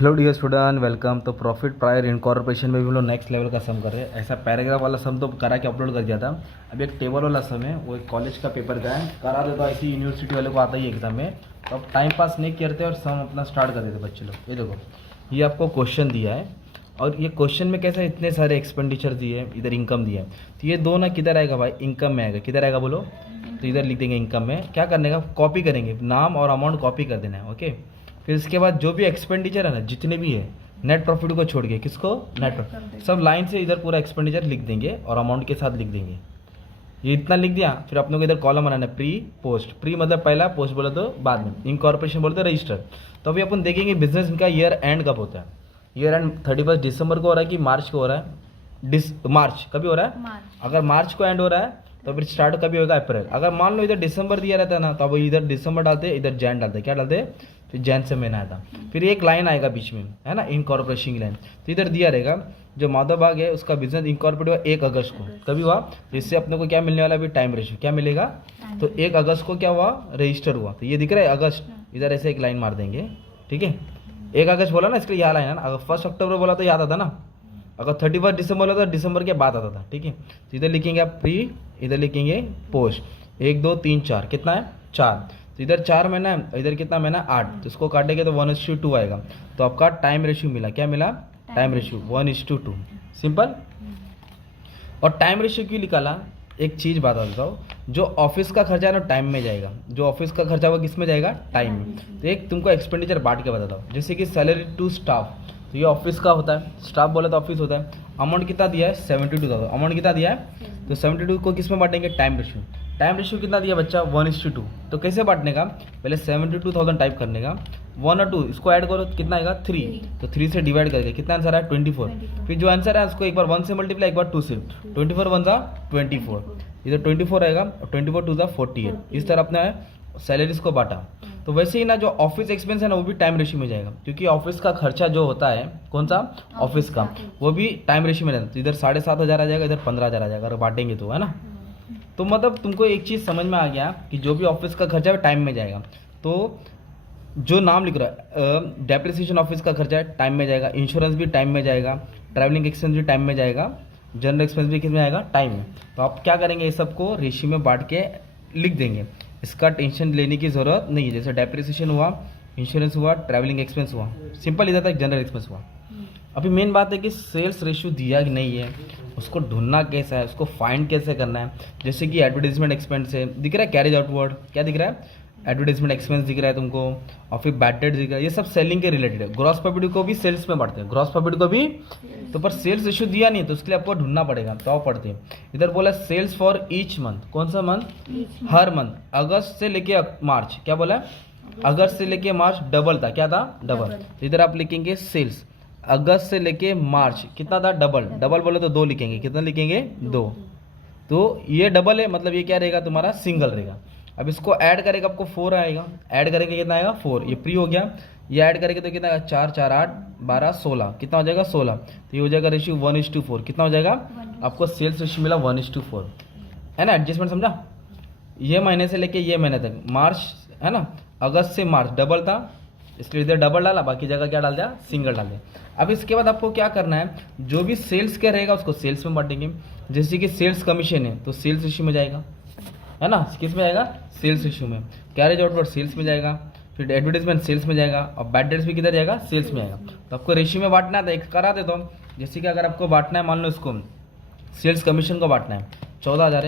Hello dear student, welcome. तो profit prior incorporation में भी हम लोग नेक्स्ट लेवल का सम कर रहे हैं। ऐसा पैराग्राफ वाला सम तो करा के अपलोड कर दिया था। अभी एक टेबल वाला सम है, वो एक कॉलेज का पेपर का है, करा देता है। ऐसी यूनिवर्सिटी वाले को आता ही एग्जाम में, तो अब टाइम पास नहीं करते और सम अपना स्टार्ट कर देते बच्चे लोग। ये देखो, ये आपको क्वेश्चन दिया है और ये क्वेश्चन में कैसा इतने सारे एक्सपेंडिचर दिए हैं, इधर इनकम दिया है। तो ये दो ना किधर आएगा भाई, इनकम में आएगा। किधर आएगा बोलो? तो इधर लिख देंगे इनकम में। क्या करने का, कॉपी करेंगे, नाम और अमाउंट कॉपी कर देना है। ओके, फिर इसके बाद जो भी एक्सपेंडिचर है ना, जितने भी है नेट प्रॉफिट को छोड़ के, किसको? Net profit. सब लाइन से इधर पूरा एक्सपेंडिचर लिख देंगे और अमाउंट के साथ लिख देंगे। ये इतना लिख दिया, फिर अपने को इधर कॉलम बनाना है, प्री पोस्ट। प्री मतलब पहला, पोस्ट बोले तो बाद में, इनकॉर्पोरेशन बोलते रजिस्टर। तो अभी अपन देखेंगे बिजनेस इनका ईयर एंड कब होता है। ईयर एंड 31 दिसंबर को हो रहा है कि मार्च को हो रहा है? मार्च कभी हो रहा है? अगर मार्च को एंड हो रहा है तो फिर स्टार्ट कभी होगा? अप्रैल। अगर मान लो इधर दिसंबर दिया रहता है ना, तो अब इधर दिसंबर डालते, इधर जैन डालते। क्या डालते? फिर जैन से महीना आता। फिर एक लाइन आएगा बीच में, है ना, इनकॉर्पोरेशन की लाइन। तो इधर दिया रहेगा जो माधव बाग है उसका बिजनेस इनकॉर्पोरेट हुआ 1 अगस्त को। कभी हुआ? इससे अपने को क्या मिलने वाला है? अभी टाइम रेशियो क्या मिलेगा? तो 1 अगस्त को क्या हुआ? रजिस्टर हुआ। तो ये दिख रहा है अगस्त, इधर ऐसे एक लाइन मार देंगे। ठीक है, 1 अगस्त बोला ना, इसके लिए यहाँ लाइन है ना। अगर 1 अक्टूबर बोला तो याद आता ना, अगर 31 दिसंबर बोला तो दिसंबर के बाद आता था। ठीक है, तो इधर लिखेंगे आप प्री, इधर लिखेंगे पोस्ट। 1 2 3 4, कितना है? 4। तो इधर 4 महीना है, इधर कितना महीना? 8। तो इसको काटेंगे तो 1:2 आएगा। तो आपका टाइम रेशियो मिला। क्या मिला? Time ratio 1:2। सिंपल। और टाइम रेशियो क्यों निकाला? एक चीज़ बता देता हूँ, जो ऑफिस का खर्चा है ना टाइम में जाएगा, जो ऑफिस का खर्चा वो किस में जाएगा? टाइम में। तो एक तुमको एक्सपेंडिचर बांट के बताता हूँ, जैसे कि सैलरी टू स्टाफ, तो ये ऑफिस का होता है, स्टाफ बोले तो ऑफिस होता है। अमाउंट कितना दिया है? 72,000। अमाउंट कितना दिया है? तो 72 को किस में बांटेंगे? Time ratio. टाइम रेशियो कितना दिया बच्चा? 1:2। तो कैसे बांटने का? पहले 72,000 टाइप करने का, 1 और 2 इसको ऐड करो, कितना आएगा? 3। तो 3 से डिवाइड करके कितना आंसर है? 24। फिर जो आंसर है उसको एक बार 1 से मल्टीप्लाई, एक बार 2 से। 24 1 जा 24, इधर 24 आएगा और 24 2 जा 48। इस तरह अपने सैलरीज को बांटा। तो वैसे ही ना, जो ऑफिस एक्सपेंस है ना वो भी टाइम रेशियो में जाएगा, क्योंकि ऑफिस का खर्चा जो होता है, कौन सा? ऑफिस का, वो भी टाइम रेशियो में रहता है। तो इधर 7,500 आ जाएगा, इधर 15,000 आ जाएगा अगर बांटेंगे तो, है ना। तो मतलब तुमको एक चीज़ समझ में आ गया कि जो भी ऑफिस का खर्चा है टाइम में जाएगा। तो जो नाम लिख रहा है, डेप्रिसिएशन ऑफिस का खर्चा है टाइम में जाएगा, इंश्योरेंस भी टाइम में जाएगा, ट्रैवलिंग एक्सपेंस भी टाइम में जाएगा, जनरल एक्सपेंस भी किस में आएगा? टाइम में। तो आप क्या करेंगे, ये सबको रेशियो में बांट के लिख देंगे। इसका टेंशन लेने की ज़रूरत नहीं है। जैसे डेप्रिसिएशन हुआ, इंश्योरेंस हुआ, ट्रैवलिंग एक्सपेंस हुआ, सिंपल इधर तक जनरल एक्सपेंस हुआ। अभी मेन बात है कि सेल्स रेशियो दिया कि नहीं है, उसको ढूंढना कैसा है, उसको फाइंड कैसे करना है। जैसे कि एडवर्टीजमेंट एक्सपेंस है, दिख रहा है कैरेज आउटवर्ड, क्या दिख रहा है? एडवर्टीजमेंट एक्सपेंस दिख रहा है तुमको, और फिर बैड डेट दिख रहा है। ये सब सेलिंग के रिलेटेड है। ग्रॉस प्रॉफिट को भी सेल्स में बढ़ते हैं, ग्रॉस प्रॉफिट को भी। तो पर सेल्स रेशियो दिया नहीं, तो उसके लिए आपको ढूंढना पड़ेगा, तो आप पढ़ते हैं। इधर बोला सेल्स फॉर ईच मंथ, कौन सा मंथ? हर मंथ। अगस्त से लेके मार्च, क्या बोला है? अगस्त से लेके मार्च डबल था, क्या था? डबल। तो इधर आप लिखेंगे सेल्स अगस्त से लेके मार्च कितना था? डबल। डबल बोले तो 2 लिखेंगे, कितना लिखेंगे? 2। तो ये डबल है, मतलब ये क्या रहेगा तुम्हारा? सिंगल रहेगा। अब इसको ऐड करेगा आपको 4 आएगा, ऐड करेंगे कितना आएगा? 4। ये प्री हो गया, ये ऐड करेंगे तो कितना आएगा? 4 4 8 12 16, कितना हो जाएगा? 16। तो ये हो जाएगा रेशियो 1:4। कितना हो जाएगा? आपको सेल्स रेशियो मिला 1:4, है ना। एडजस्टमेंट समझा? ये महीने से लेके ये महीने तक, मार्च है ना, अगस्त से मार्च डबल था, इसलिए इधर डबल डाला, बाकी जगह क्या डाल दिया? सिंगल डाल दिया। अब इसके बाद आपको क्या करना है, जो भी सेल्स का रहेगा उसको सेल्स में बांटेंगे। जैसे कि सेल्स कमीशन है तो सेल्स रेशियो में जाएगा, है ना। किस में जाएगा? सेल्स रेशियो में। कैरेज आउटवर्ड सेल्स में जाएगा, फिर एडवर्टीजमेंट सेल्स में जाएगा, और बैड डेट्स भी किधर जाएगा? सेल्स में आएगा। तो आपको रेशियो में बांटना है, एक करा देता हूँ। जैसे कि अगर आपको बांटना है, मान लो इसको सेल्स कमीशन को बांटना है, 14,000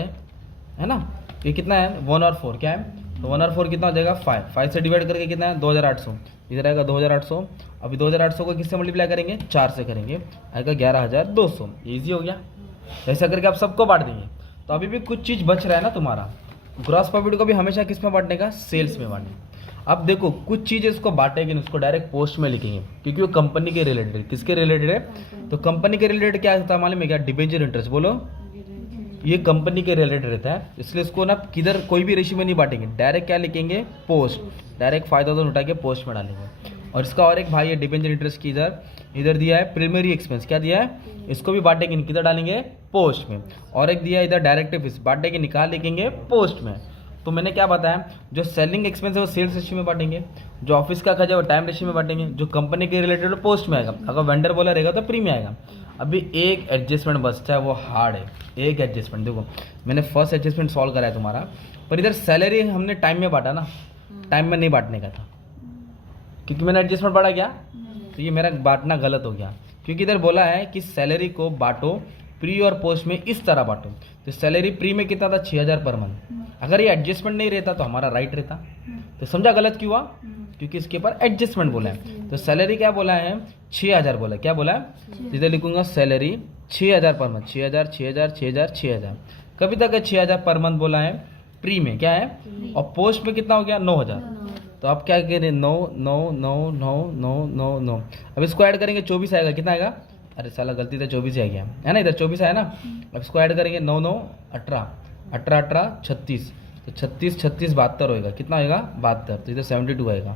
है ना। ये कितना है? 1 और 4, क्या है? तो 1 और 4 कितना हो जाएगा? 5 से डिवाइड करके कितना है? 2,800। इधर आएगा 2,800। अभी 2,800 को किससे मल्टीप्लाई करेंगे? 4 से करेंगे, आएगा 11,200। ईजी हो गया। ऐसा करके आप सबको बांट देंगे। तो अभी भी कुछ चीज़ बच रहा है ना तुम्हारा। ग्रॉस प्रॉफिट को भी हमेशा किस में बांटने का? सेल्स में बांटने। अब देखो कुछ चीज़ें इसको बांटेंगे, उसको डायरेक्ट पोस्ट में लिखेंगे, क्योंकि वो कंपनी के रिलेटेड है। किसके रिलेटेड है? तो कंपनी के रिलेटेड क्या होता है मालूम है क्या? Debenture interest. बोलो, ये कंपनी के रिलेटेड रहता है, इसलिए इसको ना किधर कोई भी रेशियो में नहीं बांटेंगे, डायरेक्ट क्या लिखेंगे? पोस्ट। डायरेक्ट 5,000 उठा के पोस्ट में डालेंगे। और इसका और एक भाई है डिबेंचर इंटरेस्ट की, इधर दिया है प्राइमरी एक्सपेंस, क्या दिया है? इसको भी बांटेंगे, किधर डालेंगे? पोस्ट में। और एक दिया है इधर डायरेक्ट फीस, बांटेंगे, निकाल लिखेंगे पोस्ट में। तो मैंने क्या बताया, जो सेलिंग एक्सपेंस है वो सेल्स रेशियो में बांटेंगे, जो ऑफिस का खर्चा है वो टाइम रेशियो में बांटेंगे, जो कंपनी के रिलेटेड पोस्ट में आएगा, अगर वेंडर बोला रहेगा तो प्री में आएगा। अभी एक एडजस्टमेंट बचता है, वो हार्ड है। एक एडजस्टमेंट देखो, मैंने फर्स्ट एडजस्टमेंट सॉल्व करा है तुम्हारा, पर इधर सैलरी हमने टाइम में बांटा ना, टाइम में नहीं बांटने का था, क्योंकि मैंने एडजस्टमेंट बांटा क्या, तो ये मेरा बांटना गलत हो गया, क्योंकि इधर बोला है कि सैलरी को बांटो प्री और पोस्ट में इस तरह बांटो। तो सैलरी प्री में कितना था, 6,000 पर मंथ। अगर ये एडजस्टमेंट नहीं रहता तो हमारा राइट रहता। तो समझा गलत क्यों हुआ, क्योंकि इसके ऊपर एडजस्टमेंट बोला है। तो सैलरी क्या बोला है, 6,000 बोला, क्या बोला है, इधर लिखूंगा सैलरी 6,000 पर मंथ, 6,000 6,000 6,000 6,000, कभी तक है 6,000 पर मंथ बोला है प्री में, क्या है, और पोस्ट में कितना हो गया 9,000। तो आप क्या कह रहे हैं, 9 9 9 9 9 9 9, अब इसको ऐड करेंगे 24 आएगा, कितना आएगा, अरे साला गलती से 24 आ गया है ना, इधर 24 आया ना। अब इसको ऐड करेंगे 9 9 18 18 18 36, तो 36 36 72 होएगा, कितना होएगा 72, तो इधर 72 आएगा।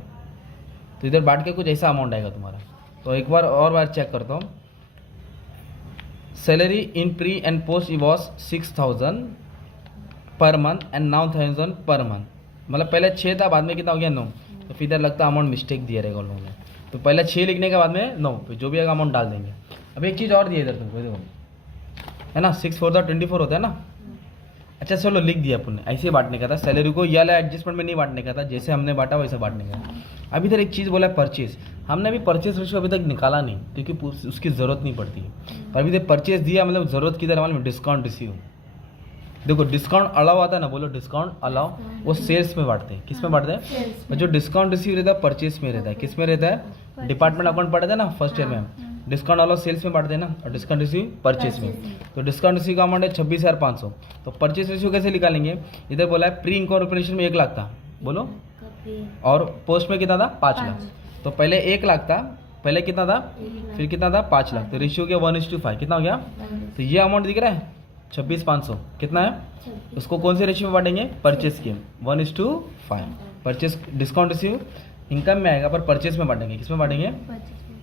तो इधर बांट के कुछ ऐसा अमाउंट आएगा तुम्हारा। तो एक बार और बार चेक करता हूँ, salary in pre and post E was 6,000 per month and 9,000 per month, मतलब पहले 6 था, बाद में कितना हो गया 9, तो फिर इधर लगता है अमाउंट मिस्टेक दिया रहेगा उन लोगों ने। तो पहले 6 लिखने के बाद में 9, फिर जो भी आएगा अमाउंट डाल देंगे। अब एक चीज़ और दी है इधर तुमको, देखो है ना, 6 4 24 होता है ना। अच्छा चलो लिख दिया अपन ने, ऐसे बांटने का था सैलरी को, ये वाला एडजस्टमेंट में नहीं बांटने का था, जैसे हमने बांटा वैसे बांटने का। अब इधर एक चीज़ बोला है परचेज, हमने अभी परचेज रेशियो अभी तक निकाला नहीं, क्योंकि उसकी ज़रूरत नहीं पड़ती है। पर अभी इधर परचेज दिया, मतलब ज़रूरत किधर मालूम, डिस्काउंट रिसीव। देखो डिस्काउंट अलाउ आता है ना, बोलो डिस्काउंट अलाउ, वो सेल्स में बांटते हैं, किस में बांटते हैं, और जो डिस्काउंट रिसीव रहता है परचेज में रहता है, किस में रहता है, डिपार्टमेंट अकाउंट पढ़ते हैं ना फर्स्ट ईयर में, डिस्काउंट अलाउ सेल्स में बांटते हैं ना, और डिस्काउंट रिसीव परचेज में। तो डिस्काउंट रिसीव का अमाउंट है 26,500, तो परचेज रेशियो कैसे निकालेंगे, इधर बोला है प्री इनकॉर्पोरेशन में 1 लाख था, बोलो, और पोस्ट में कितना था 5 लाख। तो पहले 1 लाख था, पहले कितना था, फिर कितना था 5 लाख, तो रेशियो गया 1:5, कितना हो गया, तो ये अमाउंट दिख रहा है 26,500, कितना है, उसको कौन से रेशियो में बांटेंगे, परचेज के 1:5, परचेज डिस्काउंट रिसीव इनकम में आएगा, पर परचेज में बांटेंगे, किस में बांटेंगे,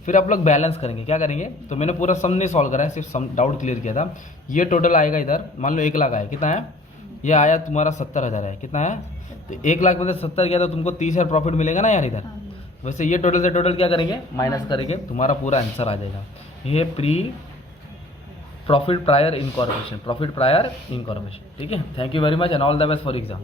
फिर आप लोग बैलेंस करेंगे, क्या करेंगे, तो मैंने पूरा सम नहीं सॉल्व करा है, सिर्फ सम डाउट क्लियर किया था। ये टोटल आएगा इधर, मान लो 1 लाख आया, कितना है, ये आया तुम्हारा 70,000 है, कितना है, तो 1 लाख में से 70 गया तो तुमको 30,000 प्रॉफिट मिलेगा ना यार इधर। वैसे ये टोटल से टोटल क्या करेंगे, माइनस करेंगे, तुम्हारा पूरा आंसर आ जाएगा। ये pre profit prior incorporation, profit prior incorporation, ठीक है। Thank you very much and all the best for exam.